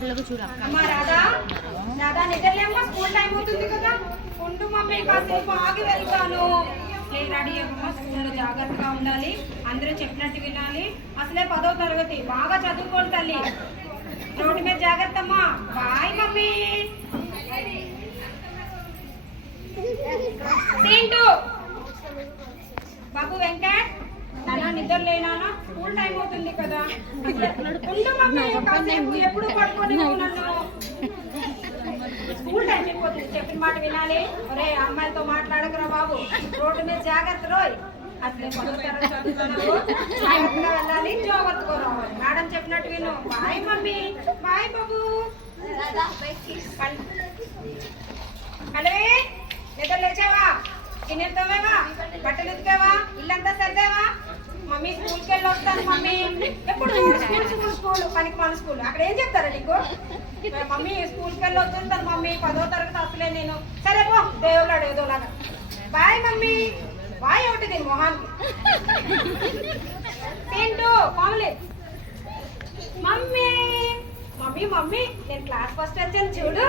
అమ్మా Radha Radha నిద్రలేమ్మా, school time అవుతుంది కదా. ఉండు మమ్మీ, కాసేపు ఆగి వెళ్తాను. రెడీ అమ్మా, స్కూల్లో జాగ్రత్తగా ఉండాలి, అందరూ చెప్పినట్టు వినాలి. అసలే 10వ తరగతి, బాగా చదువుకోవాలి తల్లి. రోడ్డు మీద జాగ్రత్త అమ్మా. Bye mummy. బాబు వెంకట్, నాన్న నిద్ర లేనా? స్కూల్ టైం అవుతుంది కదా. ఉండు మమ్మీ, కాసేపు ఎప్పుడు పడుకొని నన్ను. స్కూల్ టైం అయిపోతుంది, చెప్పిన మాట వినాలి. ఒరే అమ్మాయిలతో మాట్లాడకురా బాబు, రోడ్డు మీద జాగ్రత్త రోయ్. అసలే 10వ తరగతి చదువుతున్నావు, జాగ్రత్తగా వెళ్ళాలి, జాగ్రత్తగా రావాలి. మేడం చెప్పినట్టు విను. Bye mummy. బాయ్ బాబు. హలో, నిద్ర లేచావా? తినేస్తావేవా? బట్టలు ఎత్తుకావా? ఇల్లంతా సర్దావా? మమ్మీ స్కూల్కి వెళ్ళి వస్తాను మమ్మీ. ఎప్పుడు స్కూల్ పనికి మన స్కూల్, అక్కడ ఏం చెప్తారా నీకు? మమ్మీ స్కూల్కి వెళ్ళి వస్తుంటాను మమ్మీ, 10వ తరగతి అసలే నేను. సరే పో, దేవులాడు ఏదోలాగా. Bye mummy. బాయ్ ఒకటి దీని మొహానికి. తింటూ కామలే. మమ్మీ మమ్మీ మమ్మీ, నేను క్లాస్ ఫస్ట్ వచ్చాను చూడు.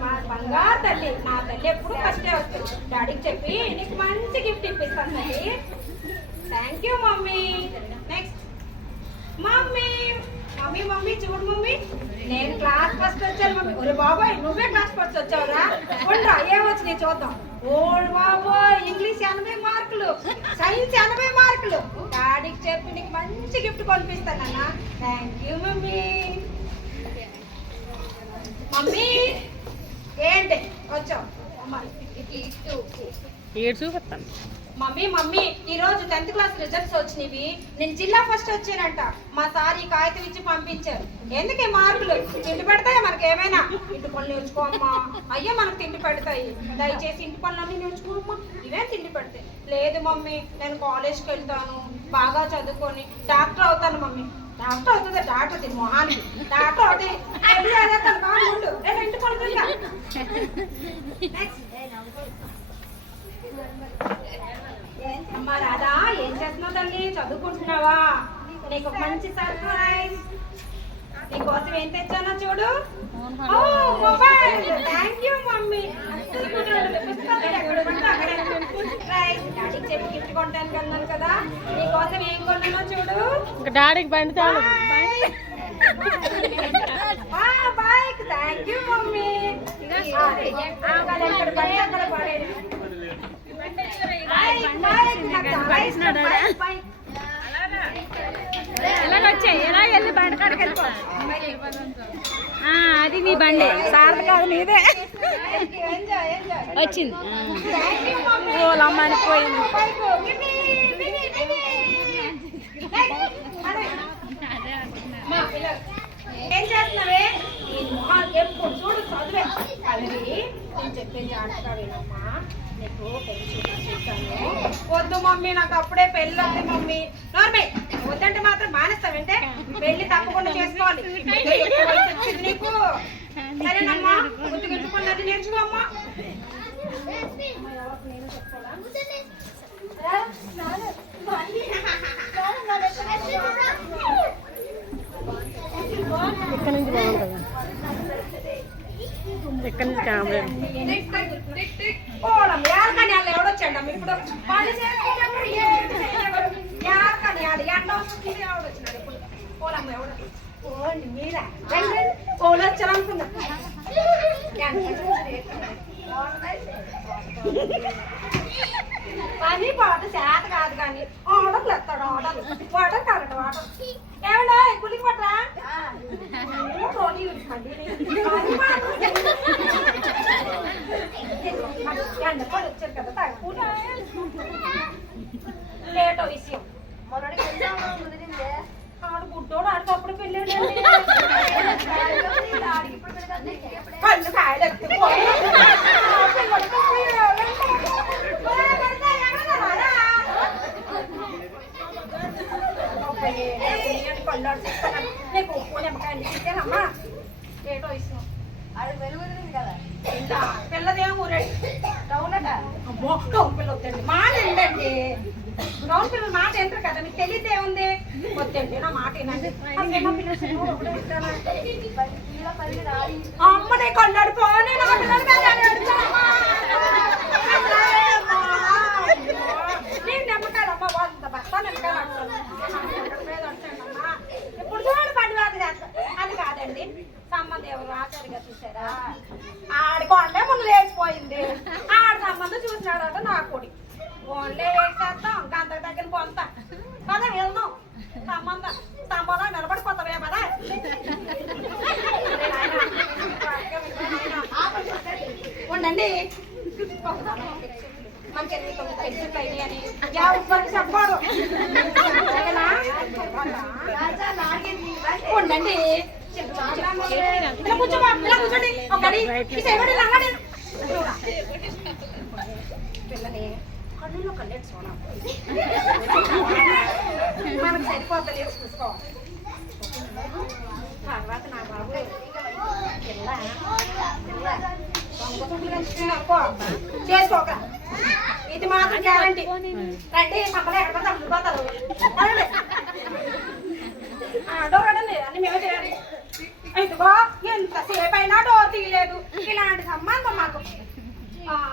మా బంగారు తల్లి, నా తల్లి ఎప్పుడు ఫస్టే వస్తుంది. డాడీకి చెప్పి నీకు మంచి గిఫ్ట్ ఇప్పిస్తాను తల్లి. Thank you mummy. Next mummy mummy mummy చూడు మమ్మీ, నేను క్లాస్ ఫస్ట్ వచ్చాను మమ్మీ. ఒరే బాబాయ్, నువ్వే క్లాస్ ఫస్ట్ వచ్చావురా? ఉండరా, ఏమొచ్చినాయి చూద్దాం. ఓల్డ్ బాబోయ్, ఇంగ్లీష్ 80 మార్కులు, సైన్స్ 80 మార్కులు. డాడీకి చెప్పి నీకు మంచి గిఫ్ట్ కొనిపిస్తానన్నా. Thank you mummy. మమ్మీ ఏంటి వచ్చావు? మమ్మీ మమ్మీ, ఈ రోజు 10th క్లాస్ రిజల్ట్స్ వచ్చినవి. నేను జిల్లా ఫస్ట్ వచ్చానంట. మా సార్ ఈ కాగితం ఇచ్చి పంపించారు. ఎందుకే మార్కులు? తిండి పెడతాయి మనకి ఏమైనా? ఇంటి పనులు నేర్చుకోమ్మా. అయ్యో మనకు తిండి పెడతాయి, దయచేసి ఇంటి పనులన్నీ నేర్చుకోమ్మా. ఇవే తిండి పెడతాయి. లేదు మమ్మీ, నేను కాలేజ్కి వెళ్తాను, బాగా చదువుకొని డాక్టర్ అవుతాను మమ్మీ. డాక్టర్ అవుతుంది, డాక్టర్ తిని మొహానికి డాక్టర్ అవుతుంది. బాగుండు, నేను ఇంటి పడుతుందా? అమ్మా రాధా, ఏం చేస్తున్నావు తల్లి? చదువుకుంటున్నావా? నీకు మంచి సర్ప్రైజ్. నీకోసం ఏం తెచ్చానో చూడు. మొబైల్. Thank you mummy. డాడీకి చెప్పి గిఫ్ట్ కొంటాను కన్నాను కదా, నీకోసం ఏం కొన్నానో చూడు. డాడీకి బండి తాడు. బైక్. Thank you mummy. అక్కడ పడే, అక్కడ పడేది. ఎలాగొచ్చాయి? ఎలా వెళ్ళి బండి కాడికి వెళ్ళిపో. అది నీ బండి, సార్ కాదు నీదే. వచ్చింది ఓలమ్మ అనిపోయింది. ఏం చేస్తున్నావే? ఎప్పుడు చూడు చదివే. కలిగి నేను చెప్పేది జాగ్రత్తగా వినమ్మా. నీకు పెళ్లి చూస్తాను. వద్దు మమ్మీ, నాకు అప్పుడే పెళ్ళి ఉంది మమ్మీ. నోర్మే, వద్దంటే మాత్రం మానేస్తావంటే? పెళ్లి తప్పకుండా చేసుకోవాలి నీకు. సరేనమ్మా, గుర్తు గిట్టుకున్నది నేర్చుకోమ్మా. ఇక్కడ నుంచి బాగుంటుందా? ఇక్కడ నుంచి కెమెరా ఎవడొచ్చాడు ఇప్పుడు? పని చేసుకున్నప్పుడు ఎవడొచ్చినాడు? ఎవడొచ్చినాడు ఇప్పుడు? పోలమ్మ ఎవడ? పోండి మీరా? పోలు వచ్చారు అనుకున్నా. పని పాట చేత కాదు కానీ ఆర్డర్లు ఎత్తాడు. ఆర్డర్ కాదట వాటర్. ఏమన్నా గులికి పట్టరా? ఎండపడి వచ్చారు కదా, తాగకుండా లేటో విషయం. ఆడు గుడ్డోడు ఆడికప్పుడు పెళ్ళాడు. కళ్ళు కాయలు ఎత్తుకోవాలి. నీకు ఉప్పు నిమ్మకాయలు ఇచ్చానమ్మా. లేటో విషయం. పిల్లదేమో అమ్మో, గౌన్ పిల్ల వద్దండి. మాట ఏంటండి? గౌన్ పిల్లలు మాట ఎంటారు కదా, మీకు తెలియదు ఏముంది? వద్దండి నా మాట ఏనండి అమ్మని కొన్నాడు పోనీ నేను నమ్మకాలమ్మ వంద బస్తా ఇప్పుడు చూడండి పనివాది చేస్తా అది కాదండి సంబంధం ఎవరు ఆచారిగా చూసారా ఆడి కొండే ముందు లేచిపోయింది ఆడి సంబంధం చూసినాడట నా కొడి ఓన్లే వేసేస్తాం గంట దగ్గర పొంతా పదా వెళ్దాం సంబంధం నిలబడిపోతావే పదా ఉండండి మనకి పెన్సిల్ అయ్యి అని ఎవరికి చెప్పాడు ఉండండి కూర్చోబా కూర్చోండి ఒకటి పిల్లని కళ్ళులో కళ్ళెట్టు సోనా మనకు సరిపోతుంది చూసుకోవాలి తర్వాత నా బాబు పిల్ల చేసుకోక ఇది మాత్రం గ్యారంటీ రండి సంపద ఎక్కడ పడితే అమ్ముకోతారు డోరండి అన్ని మేమే చేయాలి ఇదిగో ఎంతసేపు అయినా డోర్ తీయలేదు ఇలాంటి సంబంధం మాకు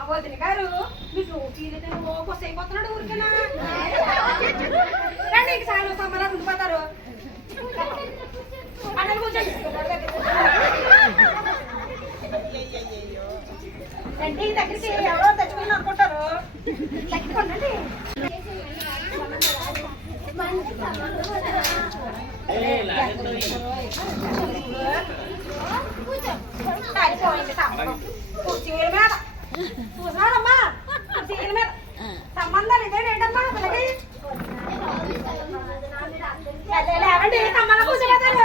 వదిన గారు మీకు తీయలేదు ఓకొస్తే అయిపోతున్నాడు ఊరికేనా రండి ఇంక సాయంత్రం సంబంధాలు ఉండిపోతారు అన్నలు కూర్చోండి రండి దగ్గరికి ఎవరో తెచ్చుకుని అనుకుంటారు తగ్గిపోండి అయిపోయింది సంబంధం కుర్చీల మీద చూసినాడమ్మా కుర్చీల మీద సంబంధాలు ఇదేంటమ్మా పిల్లకి లేవండి సంబంధం కూర్చోబెట్టారు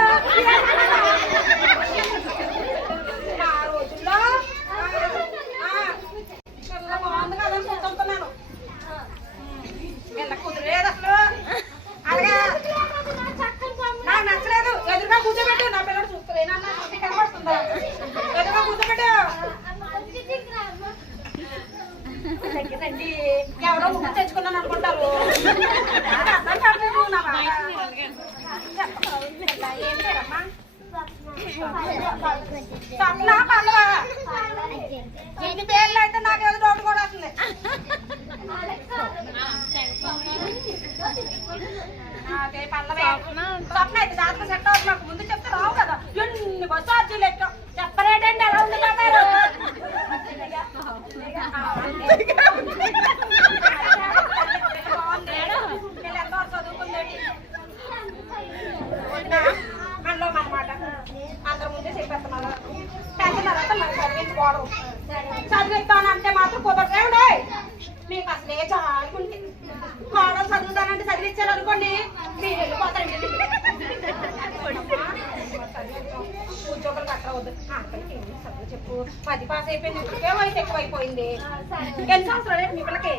ఆ రోజుల్లో పిల్ల బాగుంది కదా కూర్చుంటున్నాను పిల్ల కుదిరేది అసలు అలాగే నాకు నచ్చలేదు ఎదురుగా కూర్చోబెట్టు నా పిల్లడు చూస్తలేనన్నా కనబడుతుందా ఎదురుగా కూర్చోబెట్టు రండి ఎవరో ముగ్గురు తెచ్చుకున్నాను అనుకుంటారు అర్థం కావట్లేదు నా ఏం పేరమ్మా స్వప్న పల్లవా ఎన్ని పేర్లు అయితే నాకేదో డౌట్ కూడా వస్తుంది అదే పల్లవే స్వప్న అయితే జాతర సెట్ అవుతుంది నాకు ముందు చెప్తే రావు కదా ఎన్ని బస్సు అర్జీలు ఎక్కాం చెప్పరేటండి ఎలా ఉంది కదా చదువుకుందండి మనలో మనమాట అందరి ముందే చెప్పేస్తున్నారు పెద్దలంతా మనం చదివించుకోవడం చదివిస్తానంటే మాత్రం కుదరలేండి మీకు అసలే చాలుకుంది కోడలు చదువుతానంటే చదివించారు అనుకోండి మీరు వెళ్ళిపోతారండి ఉద్యోగాలు కట్టవద్దు అక్కడికి చదువు చెప్పు 10 పాస్ అయిపోయింది ఇప్పటికే వయసు ఎక్కువైపోయింది ఎన్ని సంవత్సరాలు మీ పిల్లకి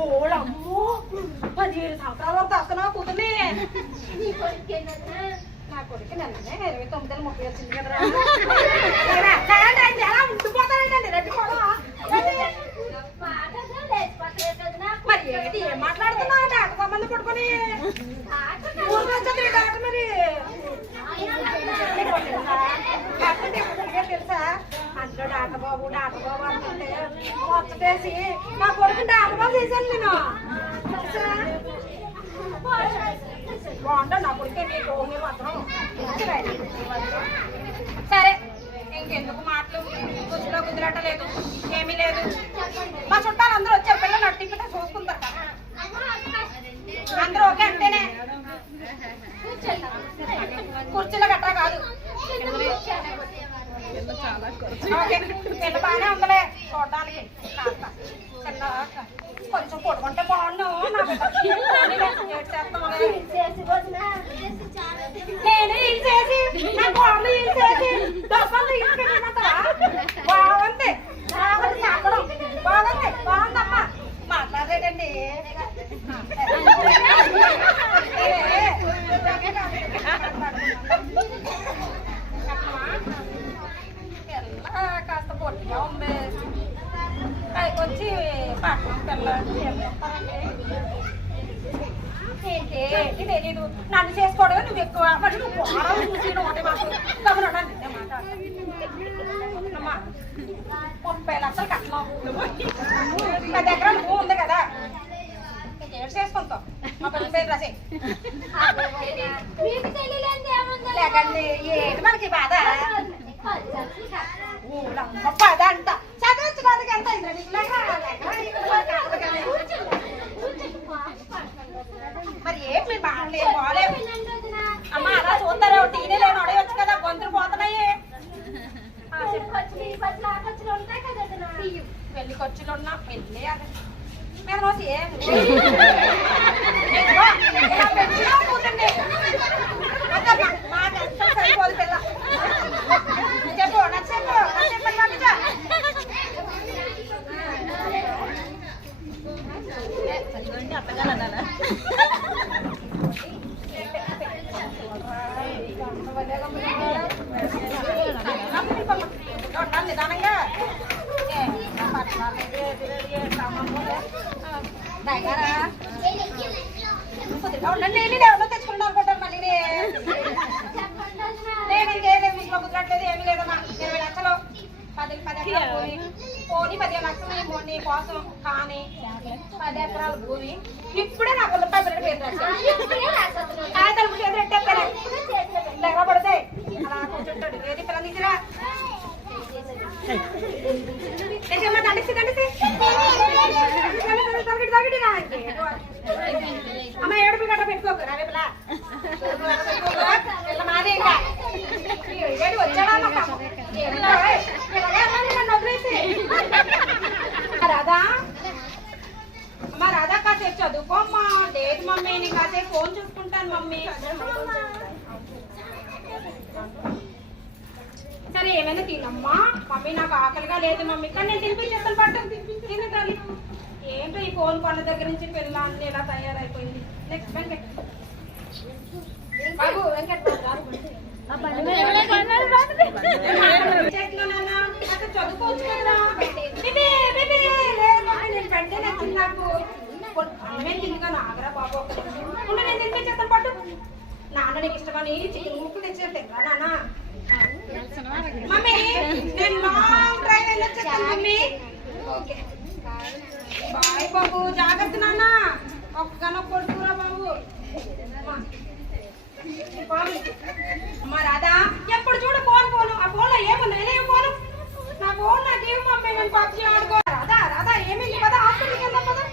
ఓళ్ళమ్మో 17 సంవత్సరాల వరకు వస్తున్నావు కూతుర్ని నా కొడుకు నన్ననే 29 30 వచ్చింది కదరా ఎలా ఉండిపోతానండి రెడ్డి కూడా మరి ఏంటి ఏం మాట్లాడుతున్నావు డాక్టర్ సంబంధం పట్టుకొని డాక్టర్ మరి తెలుసా అందులో డాక్టర్ బాబు అంటుంటే వచ్చేసి నా కొడుకు డాక్టర్ బాబు చేశాను నేను బాగుంటా నా కొడుకే నీకు మీరు మాత్రం సరే ఇంకెందుకు మాటలు కుదిలో కుదిరట లేదు ఏమీ లేదు మా చుట్టాలు అందరూ వచ్చారు పిల్లలు నట్టింపితే చూసుకుంటారు కదా అందరూ ఓకే అంటేనే కుర్చీలో గట్రా కాదు ఓకే పిల్ల బాగానే ఉందలే చూడడానికి కొంచెం కొడుకుంటే బాగుండు నేను ఇల్లు చేసి నా కోడలు ఇల్లు చేసి దోసలు ఇల్లు పెట్టినంతరా బాగుంది బాగుందమ్మా మాట్లాడేటండి కాస్త పొట్టిగా ఉంది పైకి వచ్చి పట్టణం పిల్ల ఏంటి ఏంటి తెలీదు. నన్ను చేసుకోవడం నువ్వు ఎక్కువ మరి నువ్వు పోవడం చూసి ఒకటి మాకు గమనండి అమ్మా 30 లక్షలు కట్టడం నా దగ్గర భూమి ఉంది కదా ఏడు చేసుకుంటాం మా పిల్లల పేరు రాసే లేకండి ఏంటి మనకి బాధ పద అంట చదివించుకోవడానికి ఎంత మరి ఏంటి మీరు బాగలేదు బాగాలేవు అమ్మ అలా చూస్తారే టీనే లేని అడగచ్చు కదా గొంతులు పోతున్నాయి పెళ్లి ఖర్చులు ఉన్నా పెళ్ళి అదే మీద మోసి సరిపోదు పిల్ల చెప్పు నాకు చెప్పు నిదానంగా ఉండండి ఎవరో తెచ్చుకుంటా అనుకుంటారు మళ్ళీ నేను ఇంకేదేమి ఇంట్లో కుదరట్లేదు ఏమీ లేదమ్మా 20 లక్షలు 10 ఎకరాల భూమి పోనీ 15 లక్షలు నీ కోసం కానీ 10 ఎకరాల భూమి ఇప్పుడే నాకు రూపాయి బిడ్డ పేరు రాశారు కాగితాలు చేతులు ఎట్టేస్తారే దగ్గర పడతాయి అలా కూర్చుంటాడు ఏది పిల్లలు తీసిరా దండిసి అమ్మ ఏడుపు గట్ట పెట్టుకోకు రేపులా మాదే ఇంకా వచ్చాడా రాధా అమ్మ రాధా కాసేపు చదువుకో అమ్మా లేదు మమ్మీ నీ కాసేపు ఫోన్ చూసుకుంటాను మమ్మీ సరే ఏమైనా తినమ్మా మమ్మీ నాకు ఆకలిగా లేదు మమ్మీ కానీ నేను తినిపించేస్తాను పట్టు తినగాలి ఏంటో ఈ ఫోన్ కొన్న దగ్గర నుంచి పిల్ల అన్ని ఇలా తయారైపోయింది నెక్స్ట్ వెంకట్ బాబు వెంకట్ చదువుకోవచ్చు కదా నేను పెడితే నచ్చింది నాకు అమ్మే తిందిగా ఆగరా బాబు నేను తినిపించేస్తాను పట్టు నాన్న నీకు ఇష్టమని చికెన్ ముక్కలు తెచ్చి తింటా నాన్న మమ్మీ నేను లాంగ్ డ్రైవ్ వెళ్ళొచ్చేస్తాను మమ్మీ ఓకే బాయ్ బాబు జాగ్రత్త నాన్న ఒక్కగానో కొడుకురా బాబు అమ్మ రాధా ఎప్పుడు చూడు ఫోన్ ఆ ఫోన్లో ఏముంది నేనే ఫోను నా ఫోన్ నాకేం మమ్మీ నేను పబ్జీ ఆడుకో రాధా రాధా ఏమైంది పదా హాస్పిటల్కి వెళ్దాం పదా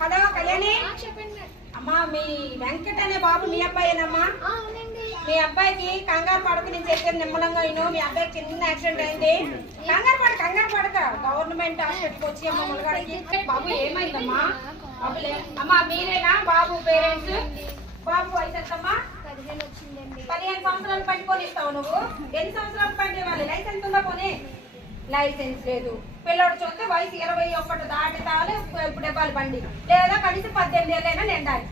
హలో కళ్యాణి అమ్మా మీ వెంకట్ అనే బాబు మీ అబ్బాయేనమ్మా మీ అబ్బాయికి కంగారు పడక నేను చెప్పేది నిమ్మడంగా అయినా మీ అబ్బాయికి చిన్న యాక్సిడెంట్ అయింది కంగారు పడక గవర్నమెంట్ హాస్పిటల్కి వచ్చి అమ్మ మునగాడికి బాబు ఏమైందమ్మా బాబులే అమ్మా మీరేనా బాబు పేరెంట్స్ బాబు వయసు ఎంతమ్మా 15 సంవత్సరాలు బండి కొనిస్తావు నువ్వు ఎన్ని సంవత్సరాలు బండి ఇవ్వాలి లైసెన్స్ ఉందా పోనీ లైసెన్స్ లేదు పిల్లడు చూస్తే వయసు 21 దాటితాలి ఇప్పుడు ఇవ్వాలి బండి లేదా కనీసం 18 ఏళ్ళైనా నిండాలి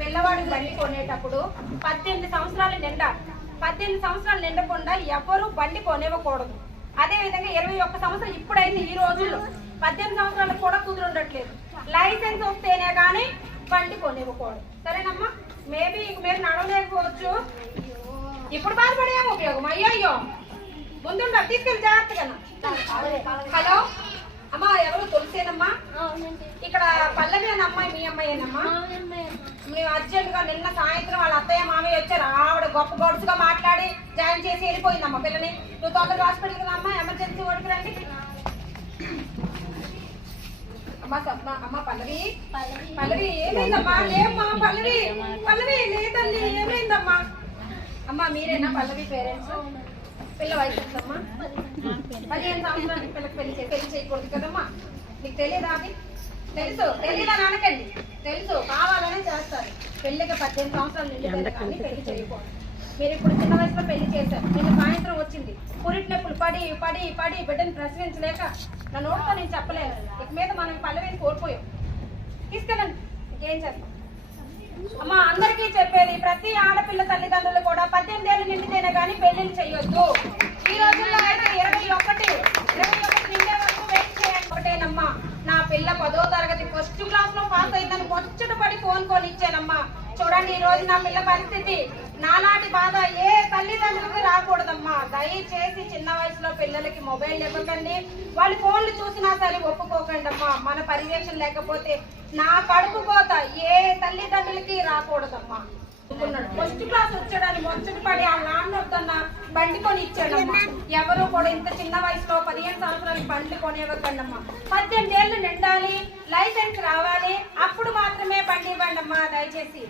పిల్లవాడికి బండి కొనేటప్పుడు 18 సంవత్సరాలు నిండాలి 18 సంవత్సరాలు నిండకుండా ఎవరు బండి కొనివ్వకూడదు అదేవిధంగా 21 సంవత్సరాలు ఇప్పుడైతే ఈ రోజుల్లో 18 సంవత్సరాలకు కూడా కుదురుండట్లేదు లైసెన్స్ వస్తేనే కానీ బండి కొనివ్వకూడదు సరేనమ్మా మేబీ మీరు నడవలేకపోవచ్చు ఇప్పుడు బాధపడేమో ఉపయోగం అయ్యో ముందుండా తీసుకెళ్ళి జాగ్రత్తగా హలో అమ్మా ఎవరు తులసేనమ్మా ఇక్కడ పల్లవి అనే అమ్మాయి మీ అమ్మాయేనమ్మా మేము అర్జెంట్ గా నిన్న సాయంత్రం వాళ్ళ అత్తయ్య మామయ్య వచ్చారు ఆవిడ గొప్ప గొడుసుగా మాట్లాడి జాయిన్ చేసి వెళ్ళిపోయిందమ్మా పిల్లని నువ్వు తొందరగా హాస్పిటల్కి అమ్మా ఎమర్జెన్సీ ఓడికి రండి అమ్మా స్వప్న అమ్మ పల్లవి ఏమైందమ్మా లేమ్మా పల్లవి లేదండి ఏమైందమ్మా అమ్మా మీరేనా పల్లవి పేరెంట్స్ పిల్ల వయసు ఎంతమ్మా 15 సంవత్సరాలకి పిల్లకి పెళ్లి చేయకూడదు కదమ్మా నీకు తెలియదా అది తెలీదా నాన్నకండి తెలుసు కావాలనే చేస్తారు పెళ్లికి 18 సంవత్సరాలు నిండిపోయింది కానీ పెళ్లి చేయకూడదు మీరు ఇప్పుడు చిన్న వయసులో పెళ్లి చేశారు నిన్న సాయంత్రం వచ్చింది పురిటి నొప్పులు పడి బిడ్డను ప్రసవించలేక నా నోటితో నేను చెప్పలేను ఇక మీద మనం పల్లవిని కోల్పోయాం తీసుకెళ్ళండి ఇంకేం చేస్తాం అమ్మ అందరికీ చెప్పేది ప్రతి ఆడపిల్ల తల్లిదండ్రులు కూడా 18 ఏళ్ళు నిండితేనే కానీ పెళ్లిళ్ళు చెయ్యొద్దు ఈ రోజుల్లో అయితే 21 నిండే వరకు వెయిట్ చేయండి ఒకటేనమ్మా నా పిల్ల 10వ తరగతి ఫస్ట్ క్లాస్ లో పాస్ అయిందని ముచ్చట పడి ఫోన్ ఫోన్ కొనిచ్చానమ్మా. చూడండి ఈ రోజు నా పిల్ల పరిస్థితి. నాలాంటి బాధ ఏ తల్లిదండ్రులకు రాకూడదమ్మా. దయచేసి చిన్న వయసులో పిల్లలకి మొబైల్ ఇవ్వకండి. వాళ్ళు ఫోన్లు చూసినా సరే ఒప్పుకోకండి అమ్మా. మన పర్యవేక్షణ లేకపోతే నా కడుపు కోత ఏ తల్లిదండ్రులకి రాకూడదమ్మా. ఫస్ట్ క్లాస్ వచ్చాడని ముచ్చట పడి ఆ నాన్న వద్దన్న బండి కొని ఇచ్చాడమ్మా. ఎవరు కూడా ఇంత చిన్న వయసులో 15 సంవత్సరాలు బండ్లు కొనివ్వకండి అమ్మా. 18 ఏళ్ళు నిండాలి, లైసెన్స్ రావాలి, అప్పుడు మాత్రమే బండి ఇవ్వండి అమ్మా దయచేసి.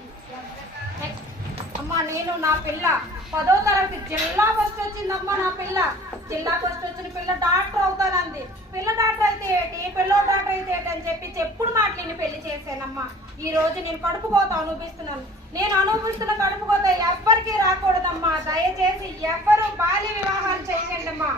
అమ్మా నేను నా పిల్ల 10వ తరగతి జిల్లా ఫస్ట్ వచ్చిందమ్మా. నా పిల్ల జిల్లా ఫస్ట్ వచ్చిన పిల్ల డాక్టర్ అవుతానంది. పిల్ల డాక్టర్ అయితే ఏంటి, పిల్లో డాక్టర్ అయితే ఏంటి అని చెప్పి చెప్పుడు మాటలు పెళ్లి చేశానమ్మా. ఈ రోజు నేను కడుపు కోత అనుభవిస్తున్నాను. నేను అనుభవిస్తున్న కడుపు కోత ఎవ్వరికి రాకూడదమ్మా. దయచేసి ఎవ్వరూ బాల్య వివాహాలు చేయకండి అమ్మా.